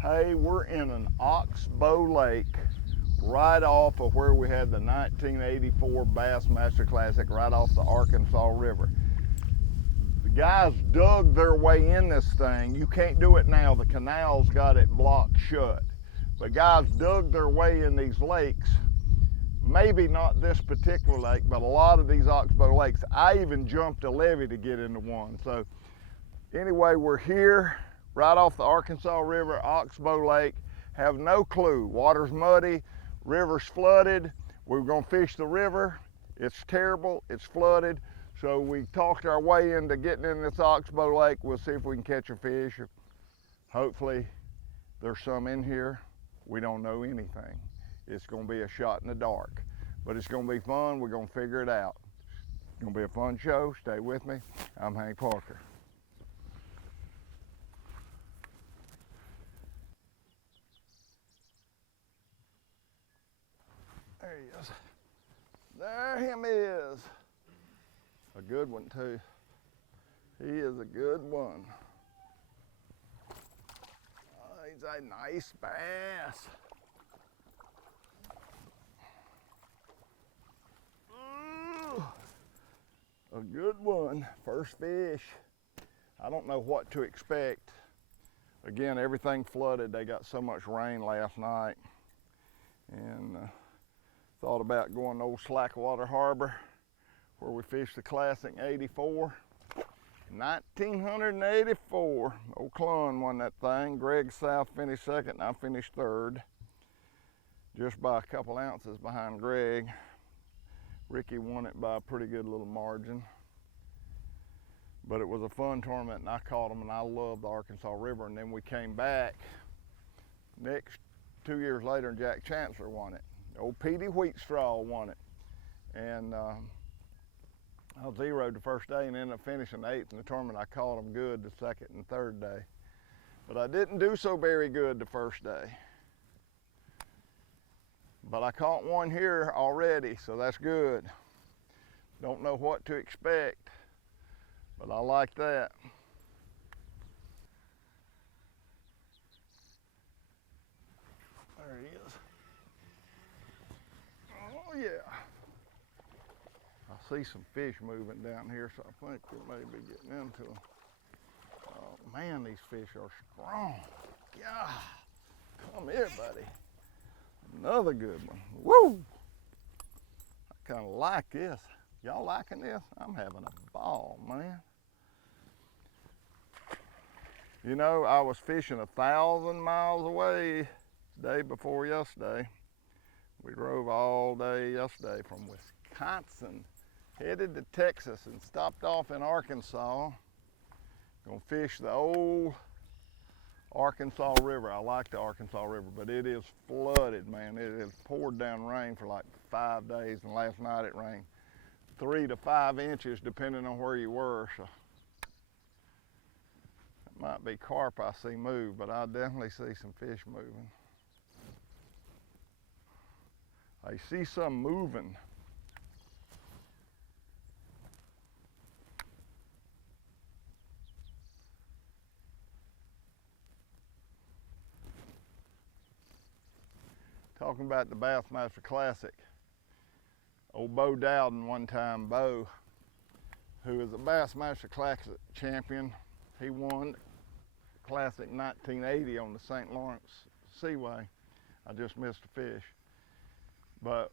Hey, we're in an oxbow lake right off of where we had the 1984 Bassmaster Classic, right off the Arkansas River. The guys dug their way in this thing. You can't do it now, the canal's got it blocked shut. But guys dug their way in these lakes. Maybe not this particular lake, but a lot of these oxbow lakes. I even jumped a levee to get into one. So anyway, we're here right off the Arkansas River, Oxbow Lake. Have no clue. Water's muddy, river's flooded. We're gonna fish the river. It's terrible, it's flooded. So we talked our way into getting in this Oxbow Lake. We'll see if we can catch a fish. Hopefully there's some in here. We don't know anything. It's gonna be a shot in the dark, but it's gonna be fun. We're gonna figure it out. It's gonna be a fun show. Stay with me. I'm Hank Parker. There he is. There him is. A good one too. He is a good one. Oh, he's a nice bass. Ooh, a good one. First fish. I don't know what to expect. Again, everything flooded. They got so much rain last night. And thought about going to old Slackwater Harbor where we fished the Classic in '84. 1984. Old Clun won that thing. Greg South finished second and I finished third. Just by a couple ounces behind Greg. Ricky won it by a pretty good little margin. But it was a fun tournament and I caught them and I loved the Arkansas River. And then we came back next 2 years later and Jack Chancellor won it. Old Petey Wheatstraw won it. And I zeroed the first day and ended up finishing 8th in the tournament. I caught them good the second and third day. But I didn't do so very good the first day. But I caught one here already, so that's good. Don't know what to expect, but I like that. There he is. Oh yeah. I see some fish moving down here, so I think we may be getting into them. Oh man, these fish are strong. God, come here, buddy. Another good one. Woo! I kind of like this. Y'all liking this? I'm having a ball, man. You know, I was fishing 1,000 miles away day before yesterday. We drove all day yesterday from Wisconsin, headed to Texas and stopped off in Arkansas. Gonna fish the old Arkansas River. I like the Arkansas River, but it is flooded, man. It has poured down rain for like 5 days, and last night it rained 3 to 5 inches depending on where you were. So it might be carp I see move, but I definitely see some fish moving. I see some moving. Talking about the Bassmaster Classic. Old Bo Dowden one time, Bo, who is a Bassmaster Classic champion. He won the Classic 1980 on the St. Lawrence Seaway. I just missed a fish. But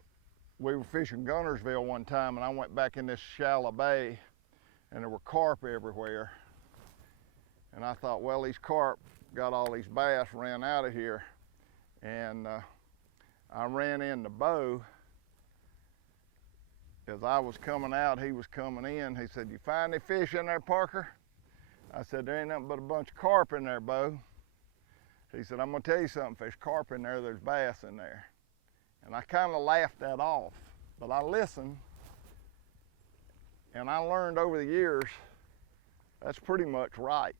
we were fishing Gunnersville one time and I went back in this shallow bay and there were carp everywhere. And I thought, well, these carp got all these bass ran out of here. And I ran into Bo. As I was coming out, he was coming in. He said, "You find any fish in there, Parker?" I said, "There ain't nothing but a bunch of carp in there, Bo." He said, "I'm gonna tell you something, if there's carp in there, there's bass in there." And I kind of laughed that off, but I listened, and I learned over the years, that's pretty much right.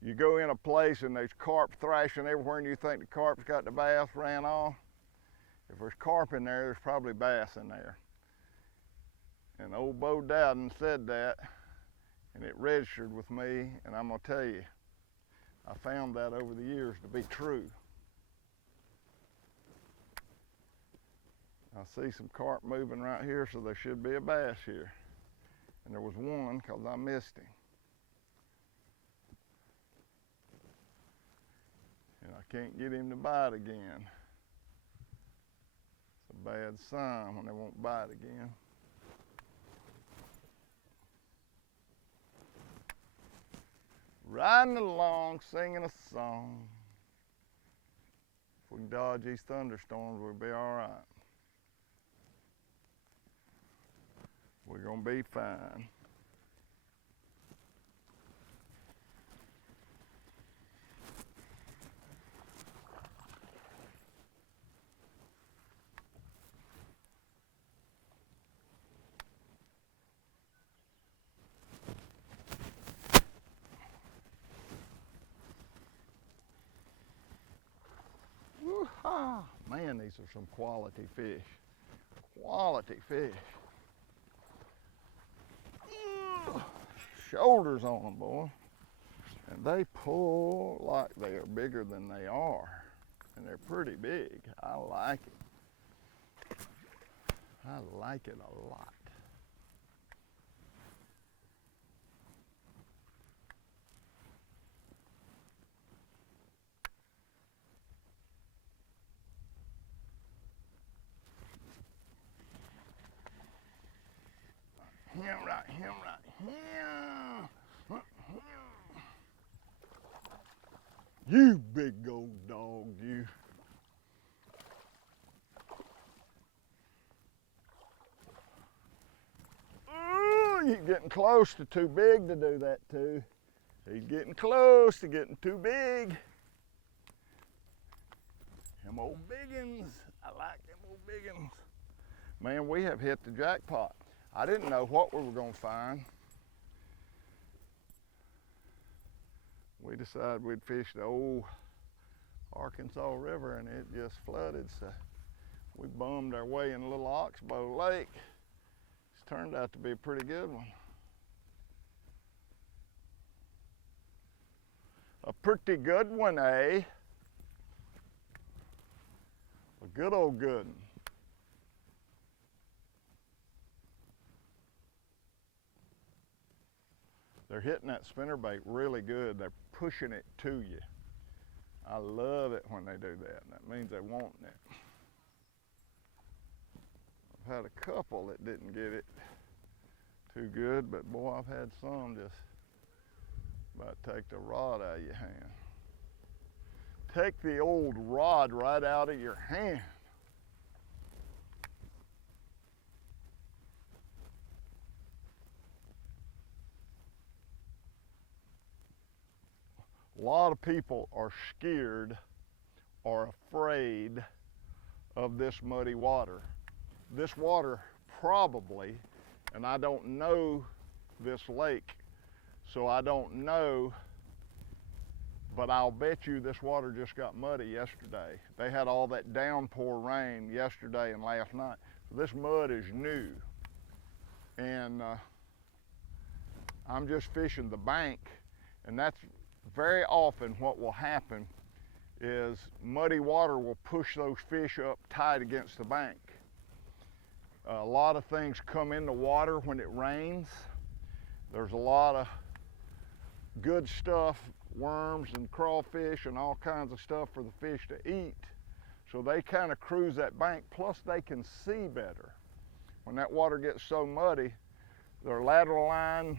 You go in a place and there's carp thrashing everywhere and you think the carp's got the bass ran off. If there's carp in there, there's probably bass in there. And old Bo Dowden said that, and it registered with me, and I'm gonna tell you, I found that over the years to be true. I see some carp moving right here, so there should be a bass here. And there was one because I missed him. And I can't get him to bite again. It's a bad sign when they won't bite again. Riding along, singing a song. If we can dodge these thunderstorms, we'll be all right. We're gonna be fine. Woo-ha! Man, these are some quality fish. Quality fish. Shoulders on them, boy. And they pull like they are bigger than they are. And they're pretty big. I like it. I like it a lot. Him right. You big old dog, you. Ooh, you're getting close to too big to do that too. He's getting close to getting too big. Them old biggins. I like them old biggins. Man, we have hit the jackpot. I didn't know what we were going to find. We decided we'd fish the old Arkansas River and it just flooded, so we bummed our way in a little oxbow lake. It's turned out to be a pretty good one. A pretty good one, eh? A good old good one. They're hitting that spinnerbait really good. They're pushing it to you. I love it when they do that. That means they're wanting it. I've had a couple that didn't get it too good, but boy, I've had some just about take the rod out of your hand. Take the old rod right out of your hand. A lot of people are scared or afraid of this muddy water. This water probably, and I don't know this lake, so I don't know, but I'll bet you this water just got muddy yesterday. They had all that downpour rain yesterday and last night. This mud is new, and I'm just fishing the bank, and that's very often what will happen is muddy water will push those fish up tight against the bank. A lot of things come in the water when it rains. There's a lot of good stuff, worms and crawfish and all kinds of stuff for the fish to eat. So they kind of cruise that bank, plus they can see better. When that water gets so muddy, their lateral line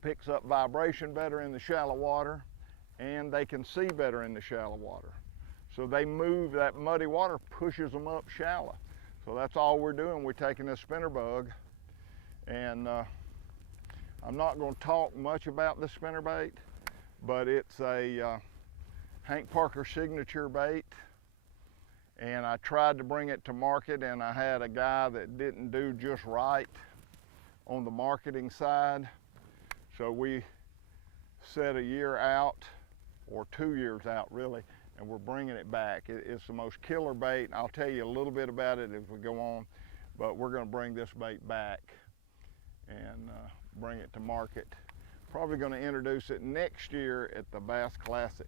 picks up vibration better in the shallow water, and they can see better in the shallow water. So they move, that muddy water pushes them up shallow. So that's all we're doing. We're taking this spinner bug, and I'm not going to talk much about this spinner bait, but it's a Hank Parker signature bait, and I tried to bring it to market, and I had a guy that didn't do just right on the marketing side. So we set a year out, or 2 years out really, and we're bringing it back. It's the most killer bait, and I'll tell you a little bit about it as we go on, but we're gonna bring this bait back and bring it to market. Probably going to introduce it next year at the Bass Classic.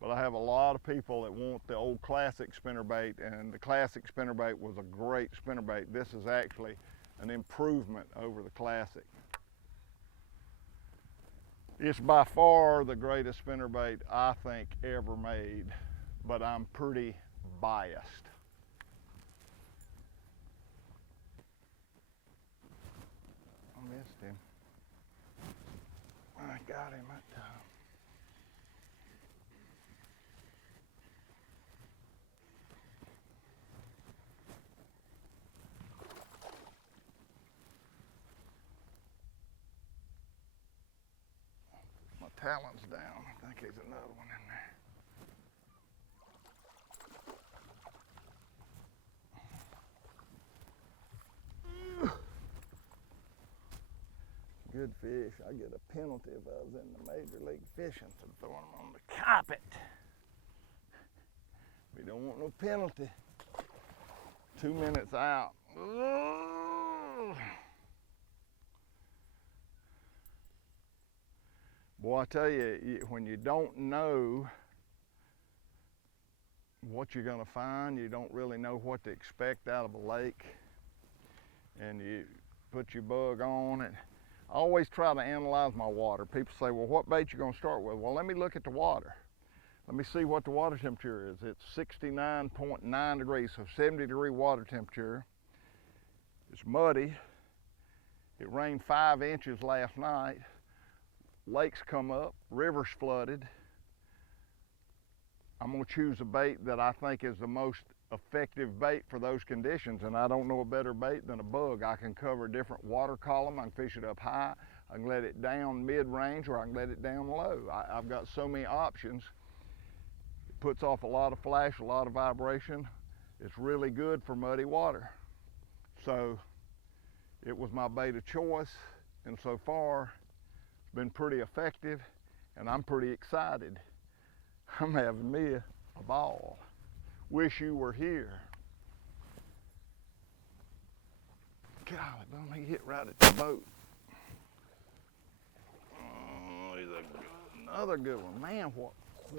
But I have a lot of people that want the old classic spinnerbait, and the classic spinnerbait was a great spinnerbait. This is actually an improvement over the classic. It's by far the greatest spinnerbait I think ever made, but I'm pretty biased. I missed him. I got him that time. Talons down. I think there's another one in there. Good fish. I get a penalty if I was in the Major League Fishing for throwing them on the carpet. We don't want no penalty. 2 minutes out. Boy, I tell you, when you don't know what you're going to find, you don't really know what to expect out of a lake, and you put your bug on it. I always try to analyze my water. People say, well, what bait you going to start with? Well, let me look at the water. Let me see what the water temperature is. It's 69.9 degrees, so 70-degree water temperature. It's muddy. It rained 5 inches last night. Lakes come up, rivers flooded. I'm going to choose a bait that I think is the most effective bait for those conditions, and I don't know a better bait than a bug. I can cover a different water column. I can fish it up high. I can let it down mid-range, or I can let it down low. I've got so many options. It puts off a lot of flash, a lot of vibration. It's really good for muddy water. So it was my bait of choice, and so far it's been pretty effective, and I'm pretty excited. I'm having me a ball. Wish you were here. Golly, don't he hit right at the boat. Oh, he's another good one. Man, what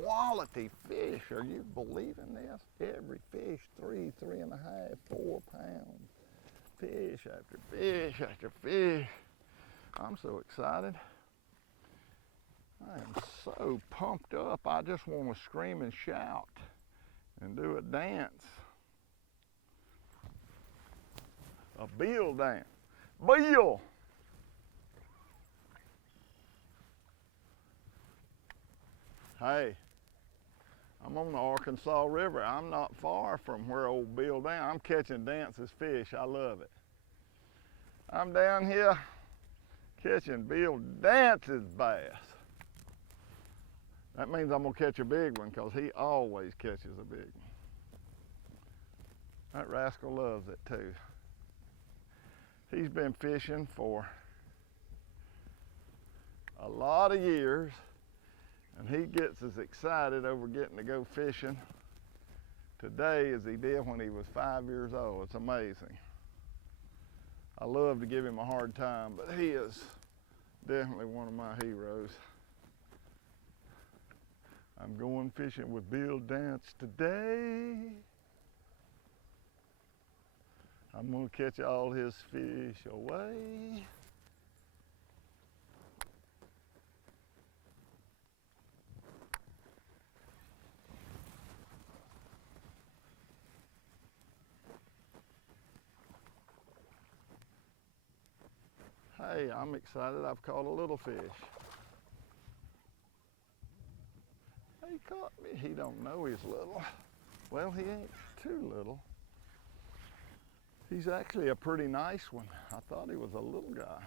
quality fish. Are you believing this? Every fish, 3, 3.5, 4 pounds. Fish after fish after fish. I'm so excited. I am so pumped up. I just want to scream and shout and do a dance. A bill dance. Bill! Hey, I'm on the Arkansas River. I'm not far from where old Bill down. I'm catching Dance's fish. I love it. I'm down here catching Bill Dance's bass. That means I'm gonna catch a big one, because he always catches a big one. That rascal loves it too. He's been fishing for a lot of years, and he gets as excited over getting to go fishing today as he did when he was 5 years old. It's amazing. I love to give him a hard time, but he is definitely one of my heroes. I'm going fishing with Bill Dance today. I'm gonna catch all his fish away. Hey, I'm excited. I've caught a little fish. He caught me. He don't know he's little. Well, he ain't too little. He's actually a pretty nice one. I thought he was a little guy.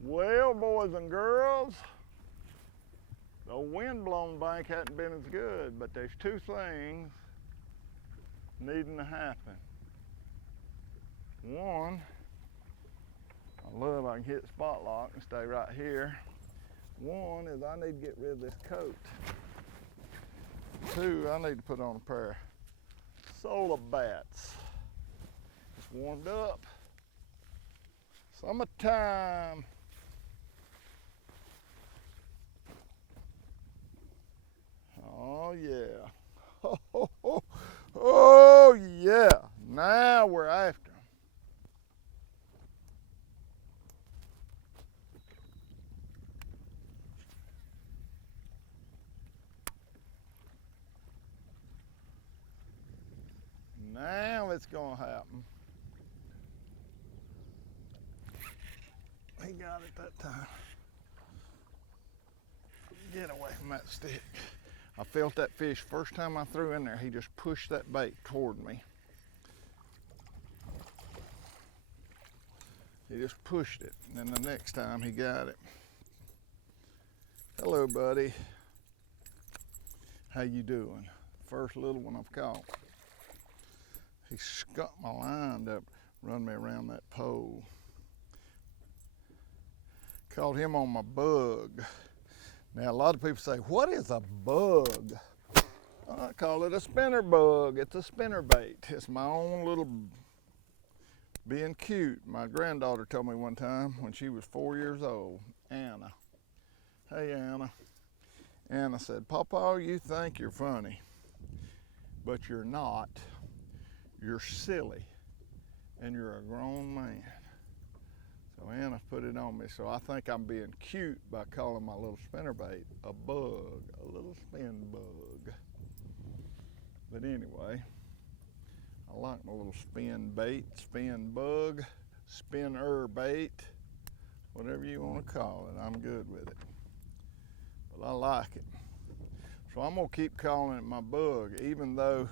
Well, boys and girls, the windblown bank hadn't been as good, but there's 2 things needing to happen. One, I love I can hit spot lock and stay right here. One is I need to get rid of this coat. 2, I need to put on a pair of solar bats. It's warmed up. Summertime. Oh yeah. Oh yeah. Now we're after 'em. Now it's gonna happen. He got it that time. Get away from that stick. I felt that fish first time I threw in there. He just pushed that bait toward me. He just pushed it, and then the next time he got it. Hello, buddy. How you doing? First little one I've caught. He skunked my line up, run me around that pole. Caught him on my bug. Now a lot of people say, what is a bug? I call it a spinner bug. It's a spinner bait. It's my own little being cute. My granddaughter told me one time when she was 4 years old, Anna. Hey Anna. Anna said, Papa, you think you're funny, but you're not. You're silly, and you're a grown man. So Anna put it on me. So I think I'm being cute by calling my little spinnerbait a bug, a little spin bug. But anyway, I like my little spin bait, spin bug, spinner bait, whatever you want to call it. I'm good with it. But I like it. So I'm gonna keep calling it my bug, even though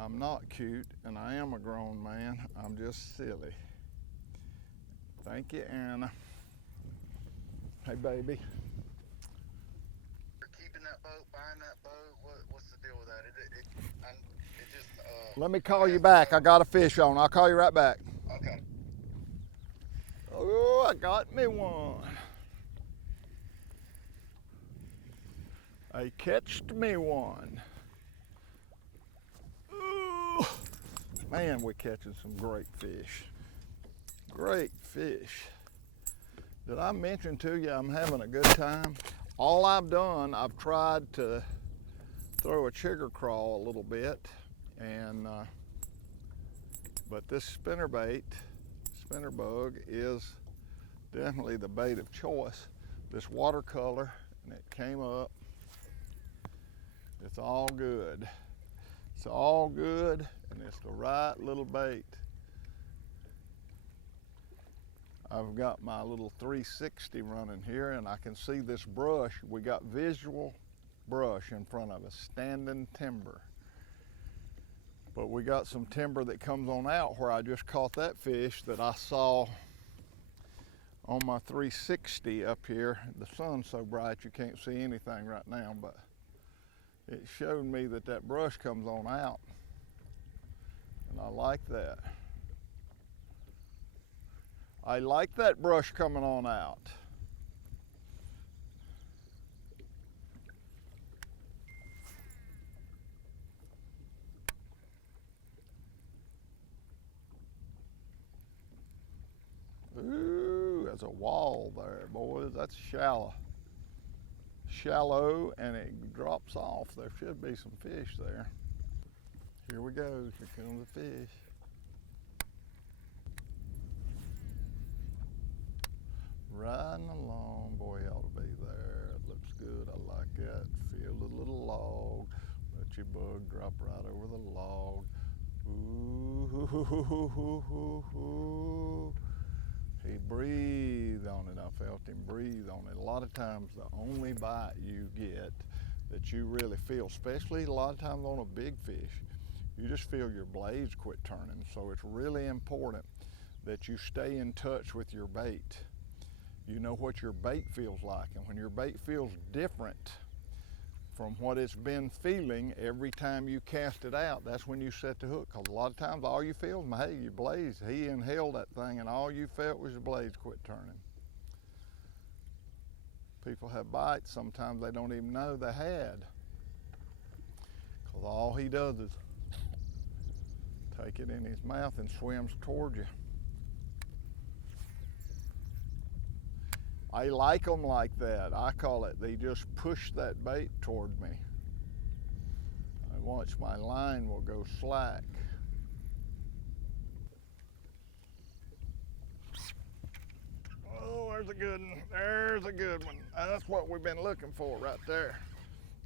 I'm not cute and I am a grown man. I'm just silly. Thank you, Anna. Hey, baby. For keeping that boat, buying that boat, what's the deal with that? It just. Let me call you back. I got a fish on. I'll call you right back. Okay. Oh, I got me one. I catched me one. Ooh. Man, we're catching some great fish. Great fish. Did I mention to you I'm having a good time? All I've done, I've tried to throw a chigger crawl a little bit, and but this spinner bait, spinner bug, is definitely the bait of choice. This watercolor, and it came up. It's all good. It's all good, and it's the right little bait. I've got my little 360 running here, and I can see this brush. We got visual brush in front of us, standing timber. But we got some timber that comes on out where I just caught that fish that I saw on my 360 up here. The sun's so bright you can't see anything right now, but it showed me that that brush comes on out, and I like that. I like that brush coming on out. Ooh, there's a wall there, boys. That's shallow. Shallow, and it drops off. There should be some fish there. Here we go. Here comes the fish. Riding along, boy, he ought to be there. It looks good. I like that. Feel the little log. Let your bug drop right over the log. Ooh, hoo, hoo, hoo, hoo, hoo, hoo. He breathed on it. I felt him breathe on it. A lot of times the only bite you get that you really feel, especially a lot of times on a big fish, you just feel your blades quit turning. So it's really important that you stay in touch with your bait. You know what your bait feels like, and when your bait feels different from what it's been feeling every time you cast it out, that's when you set the hook. Because a lot of times all you feel is, hey, your blades, he inhaled that thing and all you felt was your blades quit turning. People have bites, sometimes they don't even know they had. Because all he does is Take it in his mouth and swims toward you. I like them like that. I call it, they just push that bait toward me. I watch my line will go slack. Oh, there's a good one. There's a good one. That's what we've been looking for right there.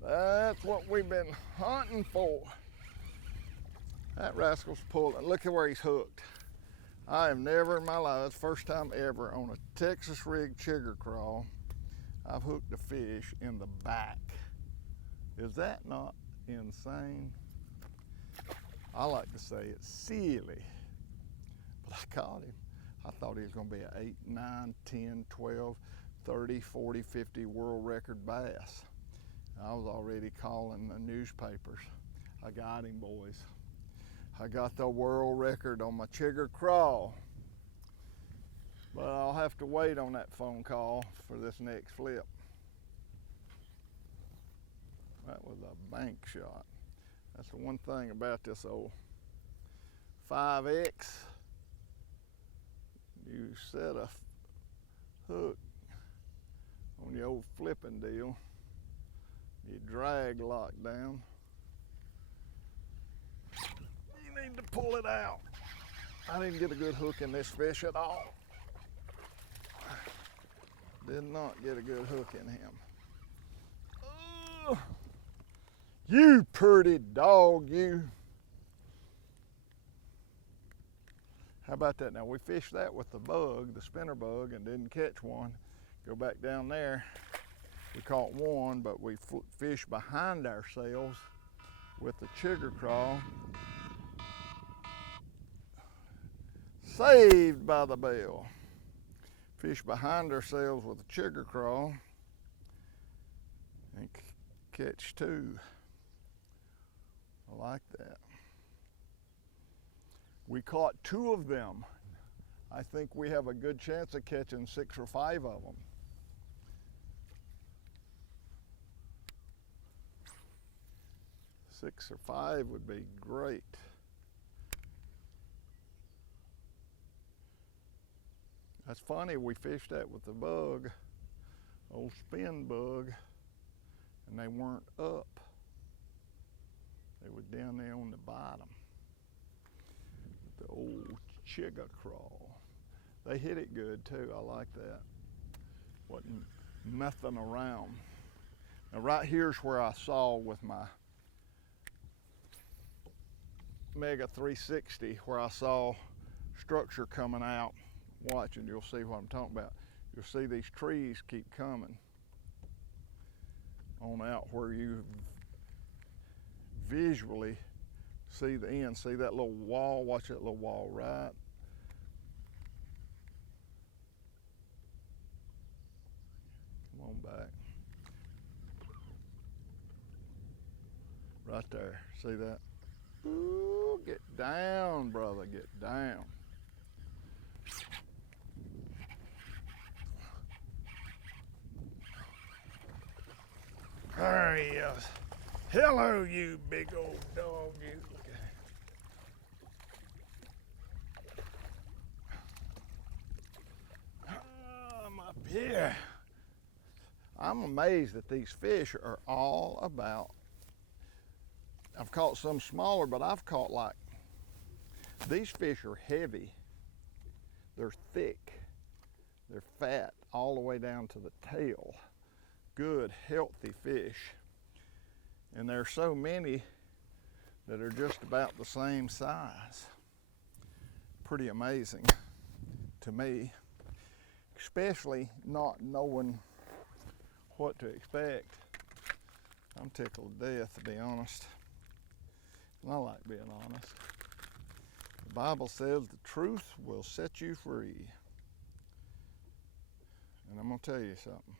That's what we've been hunting for. That rascal's pulling. Look at where he's hooked. I have never in my life, it's the first time ever on a Texas rig chigger crawl, I've hooked a fish in the back. Is that not insane? I like to say it's silly, but I caught him. I thought he was going to be an 8, 9, 10, 12, 30, 40, 50 world record bass. I was already calling the newspapers. I got him, boys. I got the world record on my chigger crawl. But I'll have to wait on that phone call for this next flip. That was a bank shot. That's the one thing about this old 5X. You set a hook on the old flipping deal, you drag lock down. You need to pull it out. I didn't get a good hook in this fish at all. Did not get a good hook in him. You pretty dog, you. How about that? Now we fished that with the bug, the spinner bug, and didn't catch one. Go back down there. We caught one, but we fished behind ourselves with the chigger crawl. Saved by the bell. Fish behind ourselves with a chigger crawl and catch two. I like that. We caught 2 of them. I think we have a good chance of catching 6 or 5 of them. Six or 5 would be great. That's funny, we fished that with the bug, old spin bug, and they weren't up. They were down there on the bottom. The old chigger crawl. They hit it good too, I like that. Wasn't messing around. Now right here's where I saw with my Mega 360, where I saw structure coming out. Watch and you'll see what I'm talking about. You'll see these trees keep coming on out where you visually see the end. See that little wall? Watch that little wall right. Come on back. Right there. See that? Ooh, get down, brother, get down. There he is. Hello, you big old dog, you. Look at him. I'm up here. I'm amazed that these fish are all about. I've caught some smaller, but I've caught like, these fish are heavy. They're thick. They're fat all the way down to the tail. Good, healthy fish. And there's so many that are just about the same size. Pretty amazing to me, especially not knowing what to expect. I'm tickled to death, to be honest. And I like being honest. The Bible says the truth will set you free. And I'm gonna tell you something.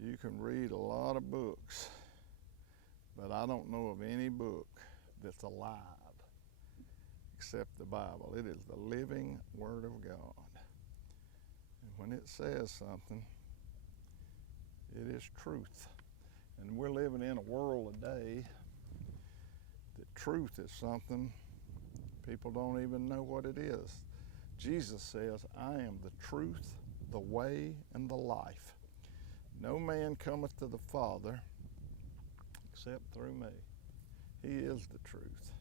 You can read a lot of books, but I don't know of any book that's alive except the Bible. It is the living Word of God. And when it says something, it is truth. And we're living in a world today that truth is something People don't even know what it is. Jesus says, I am the truth, the way, and the life. No man cometh to the Father except through me. He is the truth.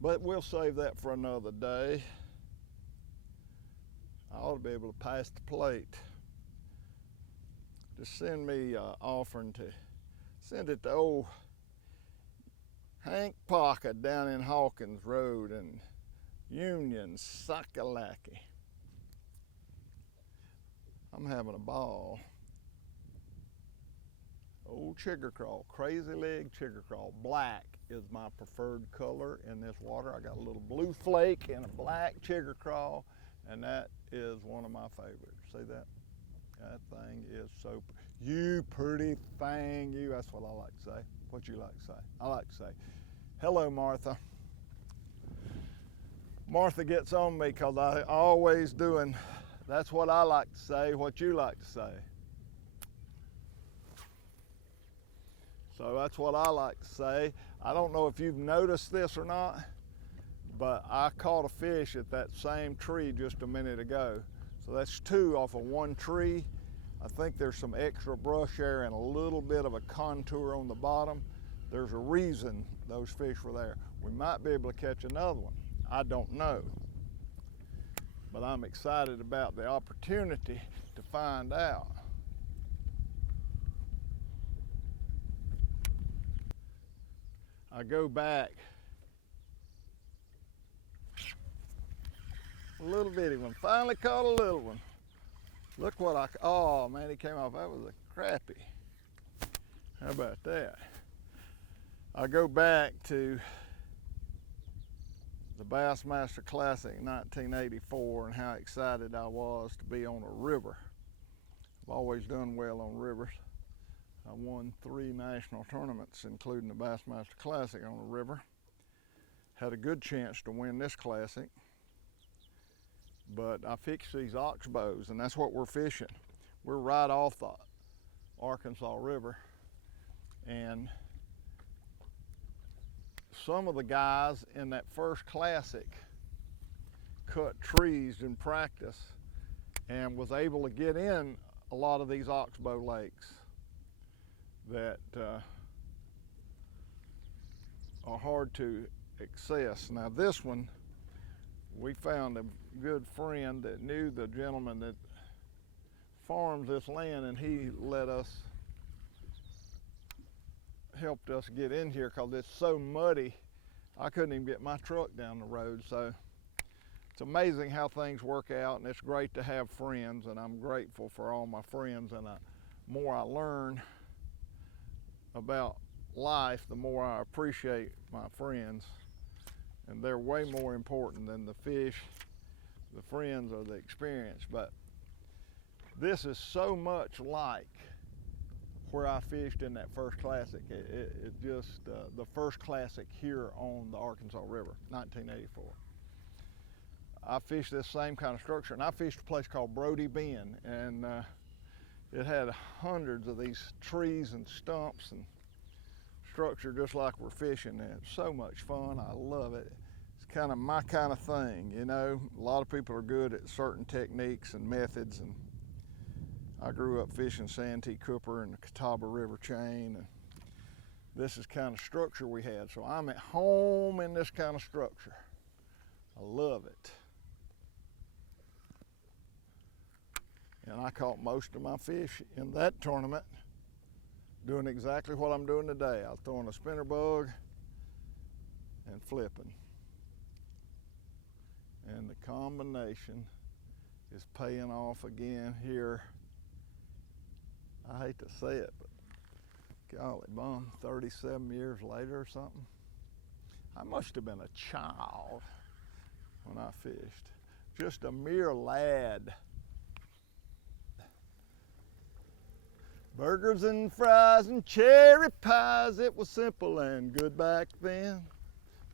But we'll save that for another day. I ought to be able to pass the plate. Just send me an offering to, send it to old Hank Pocket down in Hawkins Road and Union, Sakalaki. I'm having a ball. Old chigger crawl, crazy leg chigger crawl. Black is my preferred color in this water. I got a little blue flake and a black chigger crawl, and that is one of my favorites. See that? That thing is so, you pretty thing, you. That's what I like to say. What you like to say? I like to say, hello, Martha. Martha gets on me because I always doing, that's what I like to say, what you like to say. So that's what I like to say. I don't know if you've noticed this or not, but I caught a fish at that same tree just a minute ago. So that's two off of one tree. I think there's some extra brush there and a little bit of a contour on the bottom. There's a reason those fish were there. We might be able to catch another one. I don't know. But I'm excited about the opportunity to find out. I go back, a little bitty one, finally caught a little one. Look what oh man, he came off, that was a crappie. How about that? I go back to the Bassmaster Classic 1984 and how excited I was to be on a river. I've always done well on rivers. I won 3 national tournaments, including the Bassmaster Classic on a river. Had a good chance to win this classic, but I fixed these oxbows, and that's what we're fishing. We're right off the Arkansas River, and some of the guys in that first classic cut trees in practice and was able to get in a lot of these oxbow lakes that are hard to access. Now this one, we found a good friend that knew the gentleman that farms this land, and he helped us get in here because it's so muddy I couldn't even get my truck down the road. So it's amazing how things work out, and it's great to have friends, and I'm grateful for all my friends. And the more I learn about life, the more I appreciate my friends, and they're way more important than the fish, the friends, or the experience. But this is so much like where I fished in that first classic. It just, the first classic here on the Arkansas River, 1984. I fished this same kind of structure, and I fished a place called Brody Bend, and it had hundreds of these trees and stumps and structure just like we're fishing, and it's so much fun. I love it. It's kind of my kind of thing, you know. A lot of people are good at certain techniques and methods, and I grew up fishing Santee Cooper and the Catawba River chain, and this is kind of structure we had. So I'm at home in this kind of structure. I love it. And I caught most of my fish in that tournament doing exactly what I'm doing today. I was throwing a spinner bug and flipping. And the combination is paying off again here. I hate to say it, but golly bum, 37 years later or something. I must have been a child when I fished. Just a mere lad. Burgers and fries and cherry pies, it was simple and good back then.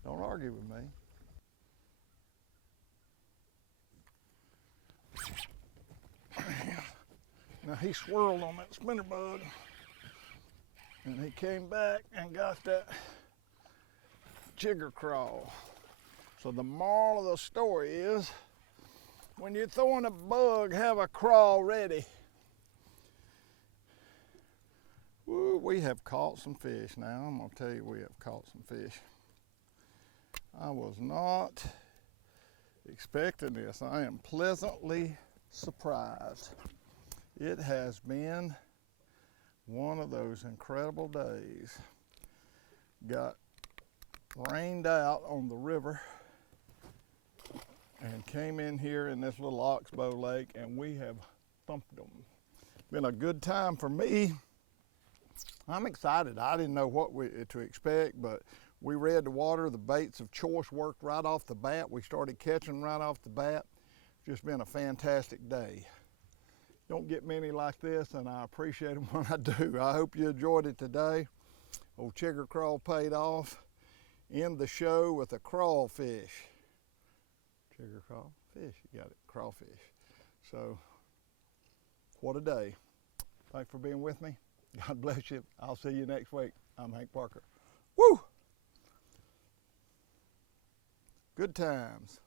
Don't argue with me. Now he swirled on that spinner bug, and he came back and got that jigger crawl. So the moral of the story is, when you're throwing a bug, have a crawl ready. Woo, we have caught some fish now. I'm gonna tell you, we have caught some fish. I was not expecting this. I am pleasantly surprised. It has been one of those incredible days. Got rained out on the river and came in here in this little oxbow lake, and we have thumped them. Been a good time for me. I'm excited. I didn't know what to expect, but we read the water. The baits of choice worked right off the bat. We started catching right off the bat. Just been a fantastic day. Don't get many like this, and I appreciate them when I do. I hope you enjoyed it today. Old chigger crawl paid off. End the show with a crawfish. Chigger crawl fish, you got it, crawfish. So, what a day. Thanks for being with me. God bless you. I'll see you next week. I'm Hank Parker. Woo! Good times.